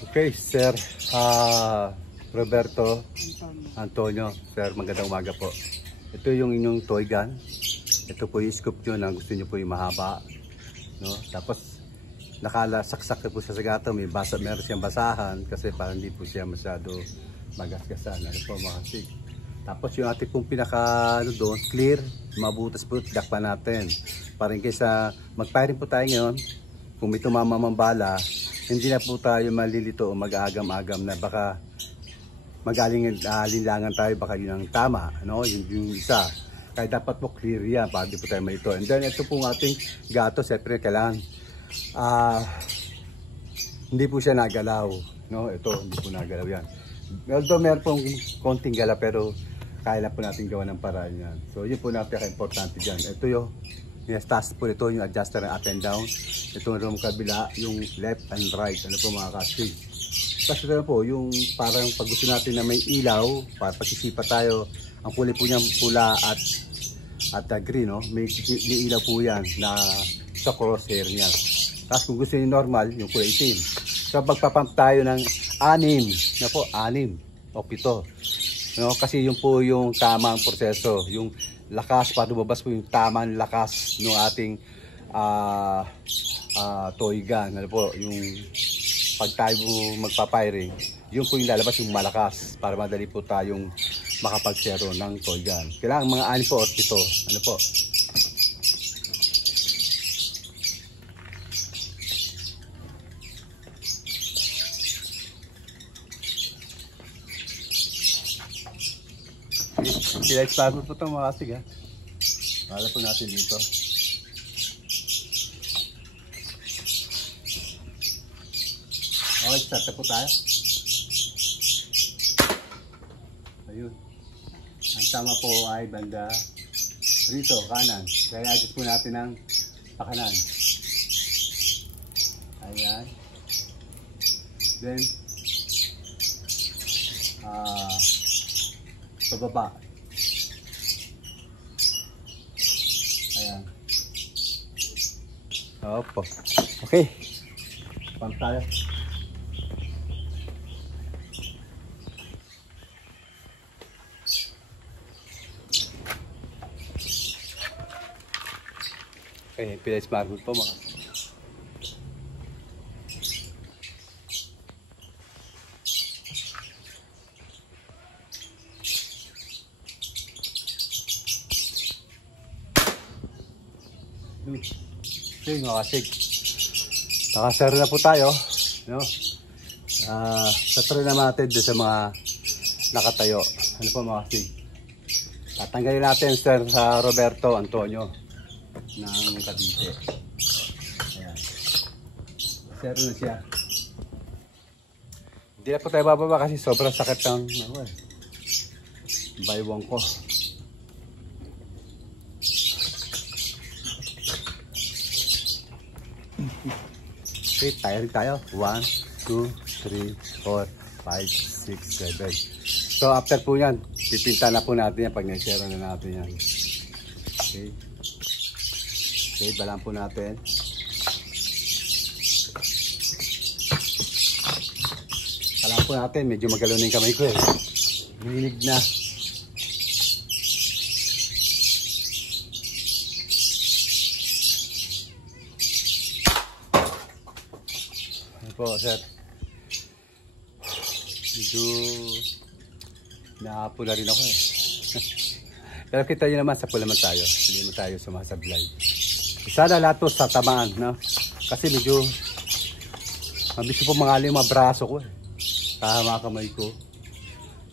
Okay, Sir Roberto Antonio. Sir, magandang umaga po. Ito yung inyong toy gun. Ito po yung scoop nyo na gusto nyo po yung mahaba, no? Tapos nakalasaksak po siya sa gato. Meron siyang basahan kasi para hindi po siya masyado magasgasan. Ano po mga kasig. Tapos yung ating pong pinaka doon, clear, mabutas po, dakpan natin. Para in case mag-firing po tayo ngayon, kung may tumamamang bala, hindi na po tayo malilito o mag-agam-agam na baka mag-alinlangan tayo, baka yun ang tama, no? Yung isa. Kaya dapat po clear yan para di po tayo malito. And then ito pong ating gato, siyempre kailangan hindi po siya nagalaw, no? Ito, hindi po nagalaw yan. Although meron pong konting gala pero kaya na po natin gawa ng paraan yan. So yun po napaka-importante dyan. Ito yung taas po ito, yung adjuster ng up and down. Ito yung kabila, yung left and right. Ano po mga kasig. Kasi ito po, yung parang pag gusto natin na may ilaw, para pagkisipa tayo, ang kulay po niyang pula at green, no? May ilaw po yan na sa crosshair niya. Tapos kung gusto niyo normal, yung kulay itim. So magpapump tayo ng 6 o 7. No? Kasi yun po yung tamang proseso. Yung lakas, para lumabas po yung tamang lakas ng ating toy gun. Ano po, yung pag tayo magpapiring, yun po yung lalabas yung malakas para madali po tayong makapagsero ng toy gun. Kailangan mga 6 o 7. Ano po? Sila-expire po ito mga kasig, ha? Mahala po natin dito. Okay, start na po tayo. Ayun. Ang tama po ay banda rito, kanan. Kaya adjust po natin ng pakanan. Ayan. Then, pababa. Ayan. Opo. Okay. Pang tayo. Okay, pilay smartphone po mga. Okay mga kasig, nakasero na po tayo, no? Tatry na natin doon sa mga nakatayo. Ano po mga kasig, tatanggalin natin Sir Roberto Antonio ng Cavite. Ayan, sero na siya. Hindi na po tayo bababa kasi sobrang sakit ng baywang ko. Okay, tayo. 1, 2, 3, 4, 5, 6, 7. So after po yan, pipinta na po natin yan pag naisero na natin yan. Okay. Okay, balaan po natin. Balaan po natin, medyo magalaw na yung kamay ko eh. Hinig na. Po, sir. Medyo nakapula rin ako eh. Pero kita nyo naman, sa pula naman tayo. Hindi naman tayo sumasablay. Sana lahat po sa tamaan, no? Kasi medyo mabis po mangali yung mga braso ko eh. Mga kamay ko.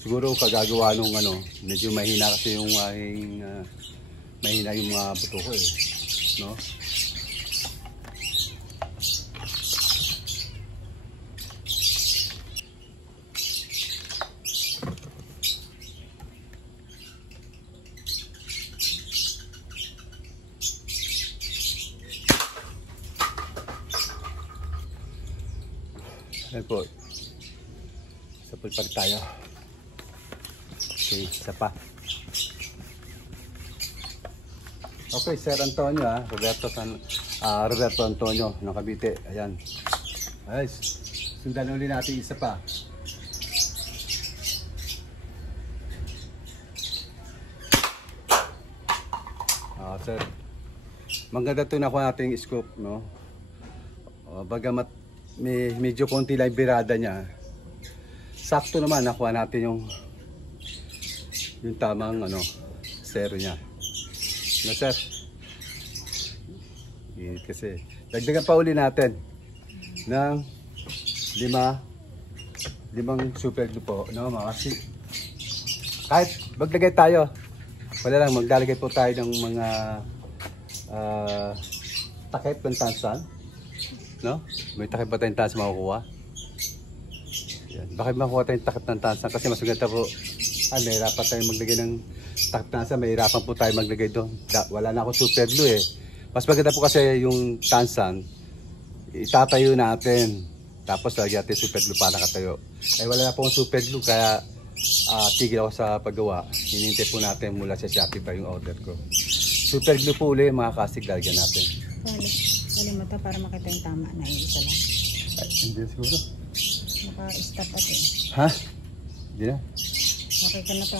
Siguro kagagawa nung medyo mahina kasi yung mahina yung mga buto ko eh. No? Ayan po. Sa pulpag tayo. Okay, isa pa. Okay, Sir Antonio Roberto Antonio ng Cavite. Ayan. Ayos. Sundan ulit natin isa pa. Sir, maganda ito nakuha natin yung scoop, no? Bagamat medyo konti lang birada niya, sakto naman nakuha natin yung tamang zero niya. No, sir? Kasi dagdagan pa uli natin ng limang super glue po, no? Kasi kahit maglagay tayo, wala lang, maglalagay po tayo ng mga takip ng tansan, no? May takip ba tayong tansan makukuha? Yan. Bakit makukuha tayong takip ng tansan? Kasi mas maganda po, mahirapan tayo maglagay ng takip ng tansan, mahirapan po tayo maglagay doon. Wala na ako super glue eh. Mas maganda po kasi yung tansan, itatayo natin. Tapos lagyan natin super glue para nakatayo. Eh wala na po akong super glue, kaya tigil ako sa paggawa. Hinintay po natin mula sa Shopee pa yung order ko. Super glue po ulit mga kasig, lalagyan natin. Sali mo ito para makita yung tama na yung isa lang. Ay, hindi siguro. Naka-stop at eh. Ha? Hindi na? Okay ka na to.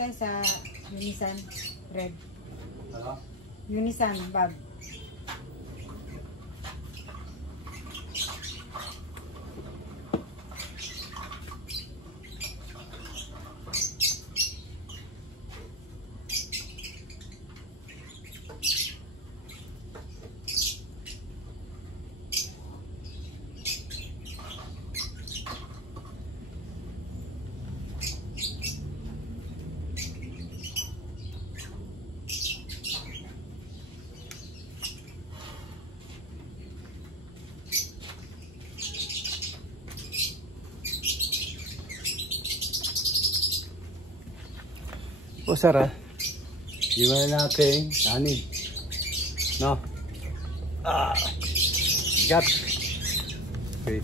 Tayo sa Unisan Red. Ano? Unisan Bob. O sir, iwan natin anin, no? Got. Okay.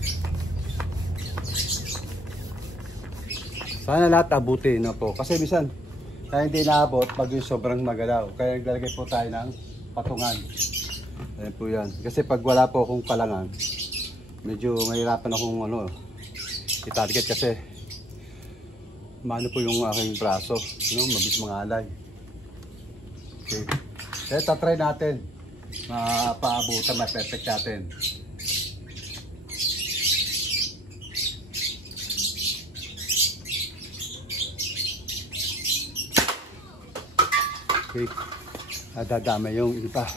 Sana lahat abutin, no po, kasi minsan kaya hindi naabot pag yung sobrang magalaw, kaya naglalagay po tayo ng patungan. Ayan po yan, kasi pag wala po akong palangan, medyo mahirapan akong i-target kasi mano po yung aking braso, mabis mga alay. Okay. Kaya tatry natin, mapaabutan, ma-perfect natin. Okay. Dadama yung iba.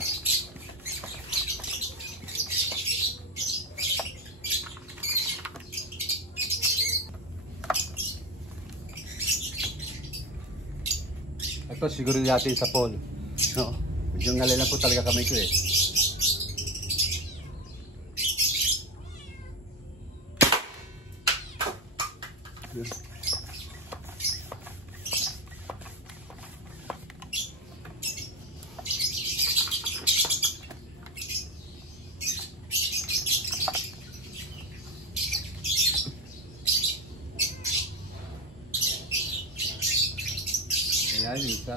Ito siguro natin sa pole, no? Medyo ngalay lang po talaga kamay ko eh. Ayan yung isa.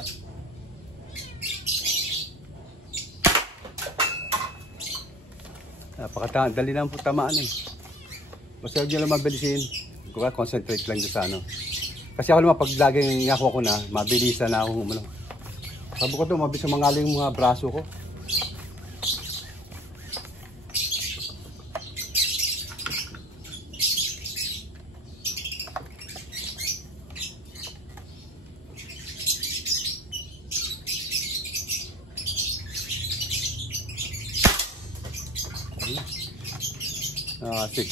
Napakadali lang po tamaan eh. Basta huwag nyo lang mabilisin. Concentrate lang sa Kasi ako naman pag laging ako na, mabilisan na akong Sabi ko ito, mabilis ang mangaling mga braso ko. Asik.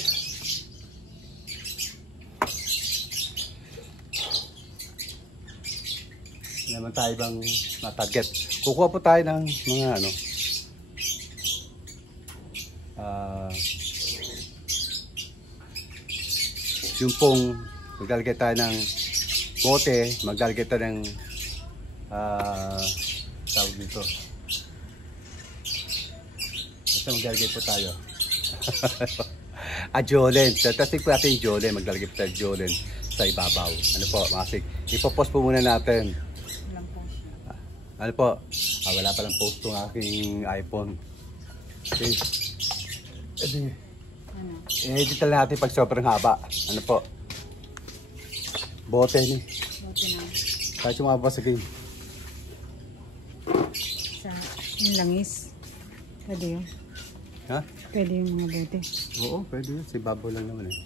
Naman tayo bang ma-target. Kukuha po tayo ng mga yung pong maglalagay tayo ng bote, maglalagay tayo ng tawag dito. So maglalagay po tayo. Jolen. Testing po natin yung Jolen. Maglalagay po tayo Jolen sa ibabaw. Ano po, mga kasig. Ipopost po muna natin. Walang post. Ano po? Wala palang post ng aking iPhone. Okay. Ano? I-edit lang natin pag sobrang haba. Ano po? Bote ni. Bote na. Kahit yung mga basagin. Sa yung langis. Pwede yun. Ha? Pwede yung mga bote. Oo, pwede yun. Si Babo lang naman eh.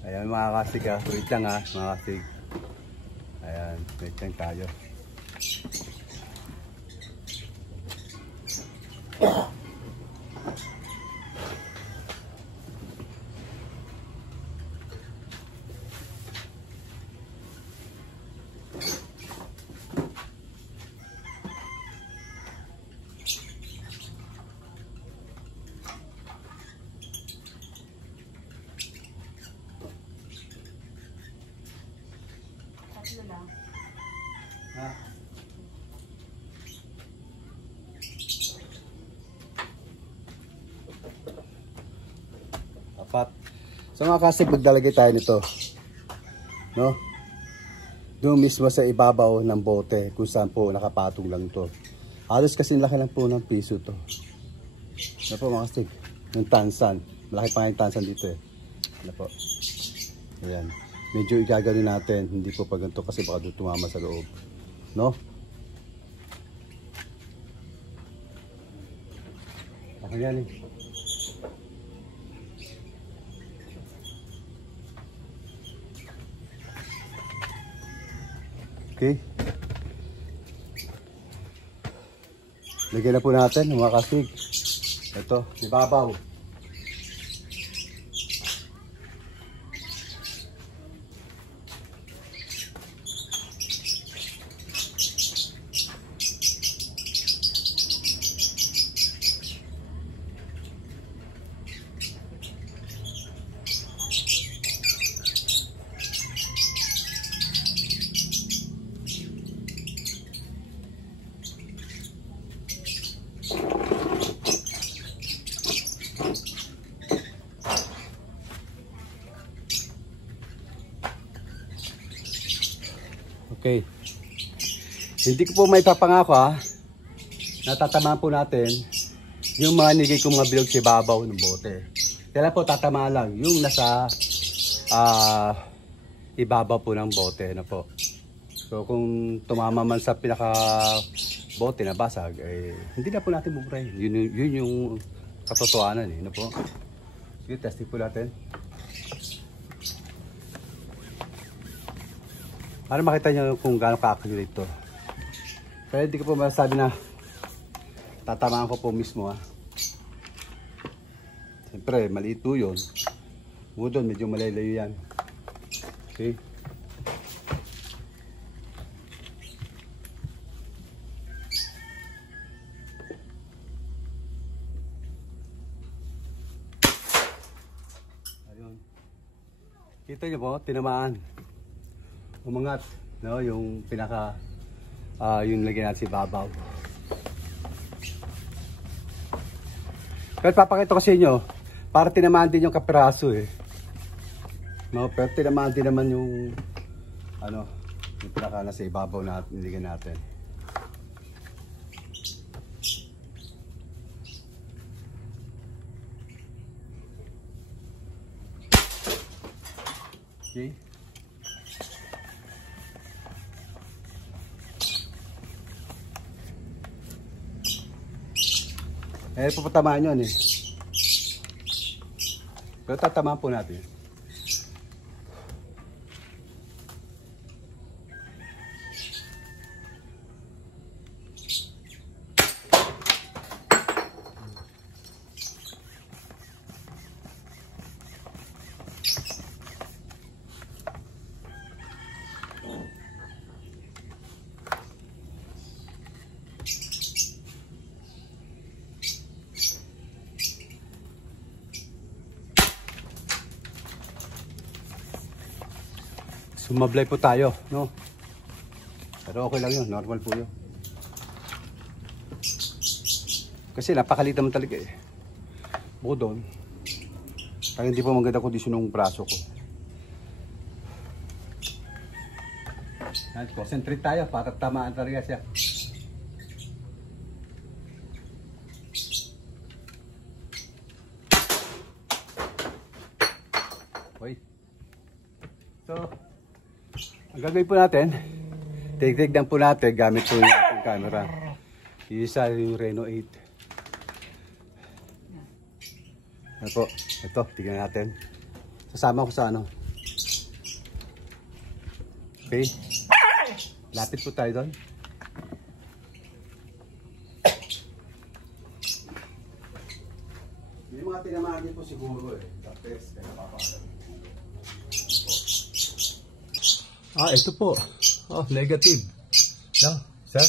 Ayan mga kasig ha. Wait lang ha, mga kasig. Ayan, wait lang tayo. Tatlo lang. Ha? Apat. So mga kasig, maglalagay tayo nito. No? Doon mismo sa ibabaw ng bote kung saan po nakapatong lang to. Halos kasi laki lang po ng piso to. Ano po mga kasig? Yung tansan. Malaki pa nga yung tansan dito eh. Ano po? Ayan. Medyo igagano natin. Hindi po pag ganito kasi baka doon tumama sa loob. No? Ako yan eh. Okay. Lagyan na po natin mga kasig. Ito, ibabaw. Okay. Hindi ko po may papangako ha. Natatamaan po natin yung mga nigay kong mga bilog sa ibabaw ng bote. Kaya po tatamaan lang yung nasa ibabaw po ng bote na po. So kung tumama man sa pinaka bote na basag, eh, hindi na po natin buburahin. Yun yung katotohanan eh. Ano po? Sige, testing po natin. Para makita nyo kung gaano ka-accurate to. Pero hindi ko po masasabi na tatamaan ko po mismo ha. Siyempre, maliit po yun. Doon, medyo malalayo yan. Okay. Ayun. Kita nyo po, tinamaan. Umangat, no, yung pinaka yung lagyan natin si babaw. Pero papakita ko sa inyo, para tinamaan din yung kapiraso eh. No, pero tinamaan din naman yung ano, yung pinaka nasa ibabaw na nilagyan natin. Okay. Eh, papatamaan yun eh. Pero tatamaan po natin. Sumablay po tayo, no? Pero okay lang yun, normal po yun. Kasi napakalit naman talaga eh. Bukod doon, kaya hindi po maganda kondisyon ng braso ko. Concentrate tayo para tamaan talaga siya. Okay. So, ang gagawin po natin, tignan po natin gamit po yung ating camera. Isa yung Reno 8. Ano po, ito, tignan natin. Sasama ko sa ano. Okay. Lapit po tayo doon. May mga tinamaan din po siguro eh. Tapos, kaya papakala. Ito po. Oh, negative. No, sir?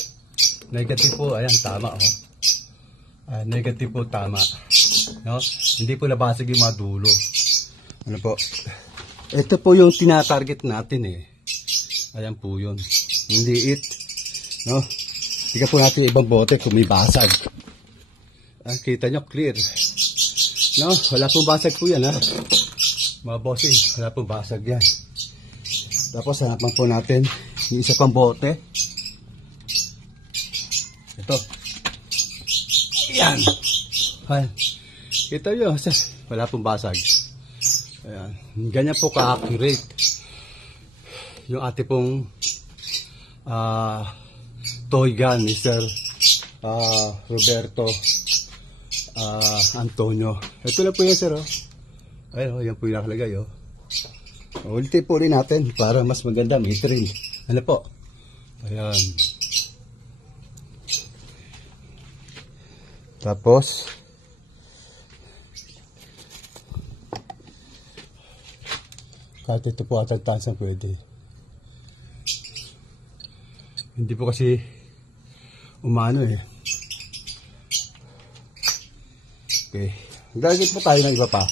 Negative po. Ayan, tama. Oh. Negative po, tama. No? Hindi po nabasag yung mga dulo. Ano po? Ito po yung tinatarget natin eh. Ayan po yun. Hindi it. No? Tingnan po natin yung ibang bote kung may basag. Kita nyo, clear. No? Wala pong basag po yan ha. Mga bossing, wala pong basag yan. Tapos hanapan po natin yung isa pang bote. Ito. Ayan. Ayan. Kita nyo, wala pong basag. Ayan. Ganyan po ka-accurate yung ate pong toy gun ni Sir Roberto Antonio. Ito na po yan, sir. Oh. Ayun, yan po yung nakalagay. Oh. Ulitin po rin natin para mas maganda. May thrill. Ano po? Ayan. Tapos kahit ito po atagtasan pwede. Hindi po kasi umano eh. Okay. Gagawin po tayo ng iba pa.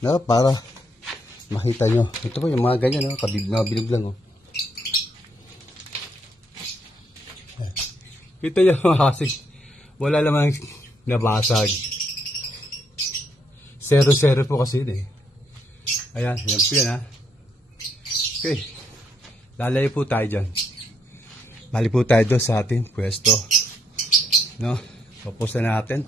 No? Para makita nyo. Ito po yung mga ganyan. No? Kabilog lang. Oh. Kita nyo kasi wala lamang nabasag. 0-0 po kasi yun eh. Ayan. Yan po yan ha. Okay. Lalayo po tayo dyan. Bali po tayo doon sa ating pwesto. No? Tapos na natin.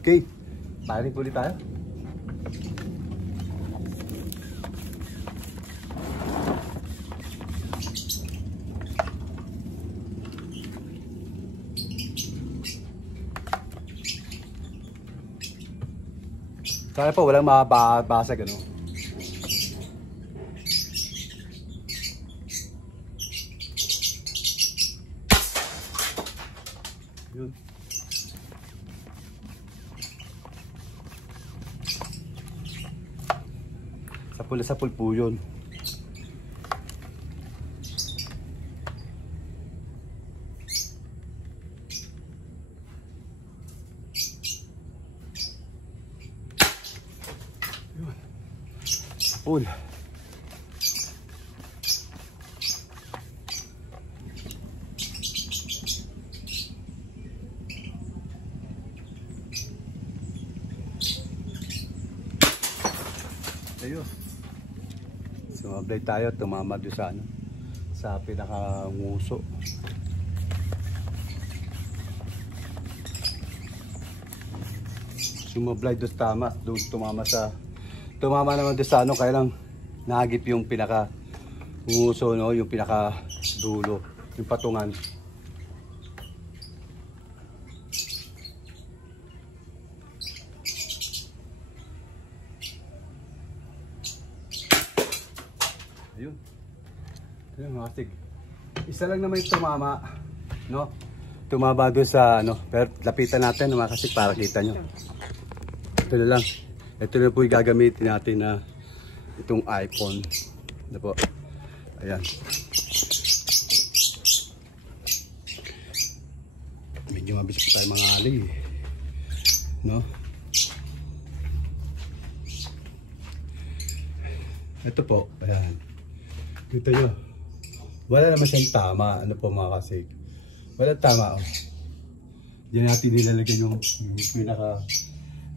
Okay. Firing ulit tayo. Sana po walang mabasag ano. Yun. Sapul po yun. Sapul. Ayun. Sumablay tayo, tumama doon sa ano, sa pinakanguso. Sumablay doon tama, doon tumama naman doon sa ano, kaya lang nahagip yung pinakanguso, no, yung pinakadulo, yung patungan. Ayun. Ayun mga sig. Isa lang naman yung tumama, no? Tumama doon sa ano, pero lapitan natin mga kasig para kita nyo. Ito na lang. Ito na po yung gagamitin natin na itong iPhone. Ano po? Ayan. Medyo mabis po tayo mga ali. No? Ito po, ayan. Kita nyo. Wala naman siyang tama. Ano po mga kasig? Wala tama. Oh. Diyan natin nilalagyan yung pinaka,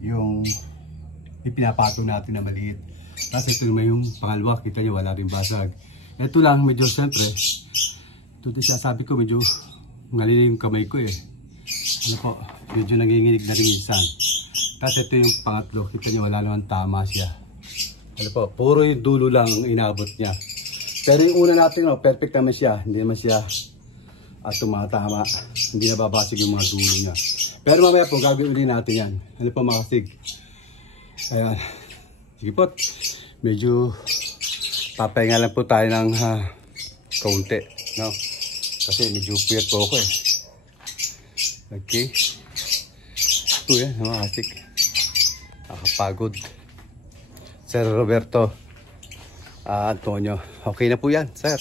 yung ipinapatong natin na maliit. Tapos ito naman yung pangalawa. Kita nyo, wala rin basag. Ito lang, medyo siyempre. Ito sabi ko, medyo ngalila yung kamay ko eh. Ano po, medyo nanginginig na rin minsan. Tapos ito yung pangatlo. Kita nyo, wala naman tama siya. Ano po, puro yung dulo lang ang inabot niya. Pero yung una natin, no, perfect naman siya. Hindi naman siya tumatama. Hindi nababasig yung mga dulo niya. Pero mamaya po, gagawin din natin yan. Ano po mga kasig? Ayan. Sige po. Medyo papahinga lang po tayo ng kaunti. No? Kasi medyo puyat po ako eh. Okay. Ito yan, mga kasig. Nakapagod. Sir Roberto Antonio. Okay na po yan, sir.